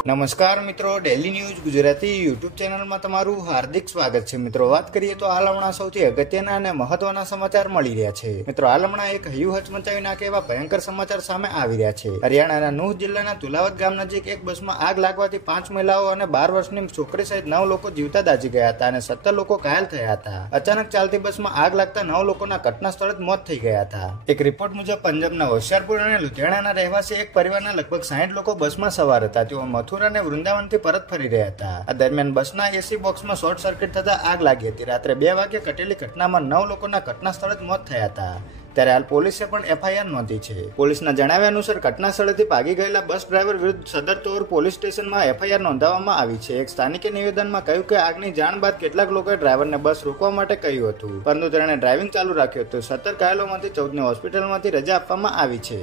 નમસ્કાર મિત્રો, daily news Gujarati YouTube ચેનલમાં તમારું હાર્દિક સ્વાગત છે। મિત્રો, વાત કરીએ તો હાલ હમણાં સૌથી અગત્યના અને મહત્વના સમાચાર મળી રહ્યા છે। મિત્રો, હાલ હમણાં એક હૈયું હચમચાવી નાખે એવા ભયંકર સમાચાર સામે આવી રહ્યા છે। હરિયાણાના નૂહ જિલ્લાના તુલાવત ગામ નજીક એક બસમાં આગ લાગવાથી 5 મહિલાઓ અને 12 વર્ષની છોકરી સહિત 9 લોકો જીવતા દાઝી ગયા હતા અને 17 લોકો ઘાયલ થયા હતા। અચાનક ચાલતી બસમાં આગ લાગતા 9 લોકોના ઘટના સ્થળે જ મોત થઈ ગયા હતા। એક રિપોર્ટ મુજબ પંજાબના હોશિયારપુર અને લુધિયાણાના રહેવાસી એક પરિવારના લગભગ 60 લોકો બસમાં સવાર હતા। તેઓ મથુરા અને વૃંદાવનથી પરત ફરી રહ્યા હતા। આ દરમિયાન બસના એસી બોક્સમાં શોર્ટ સર્કિટ થતા આગ લાગી હતી। રાત્રે 2 વાગ્યે ઘટેલી ઘટનામાં 9 લોકોના ઘટના સ્થળે જ મોત થયા હતા। ત્યારે હાલ પોલીસે પણ એફઆઈઆર નોંધી છે। પોલીસના જણાવ્યા અનુસાર ઘટના સ્થળેથી ભાગી ગયેલા બસ ડ્રાઈવર વિરુદ્ધ સદર તોર પોલીસ સ્ટેશનમાં એફઆઈઆર નોંધાવવામાં આવી છે। એક સ્થાનિકે નિવેદનમાં કહ્યું કે આગની જાણ બાદ કેટલાક લોકોએ ડ્રાઈવરને બસ રોકવા માટે કહ્યું હતું, પરંતુ તેણે ડ્રાઇવિંગ ચાલુ રાખ્યું હતું। 17 ઘાયલોમાંથી 14ને હોસ્પિટલમાંથી રજા આપવામાં આવી છે।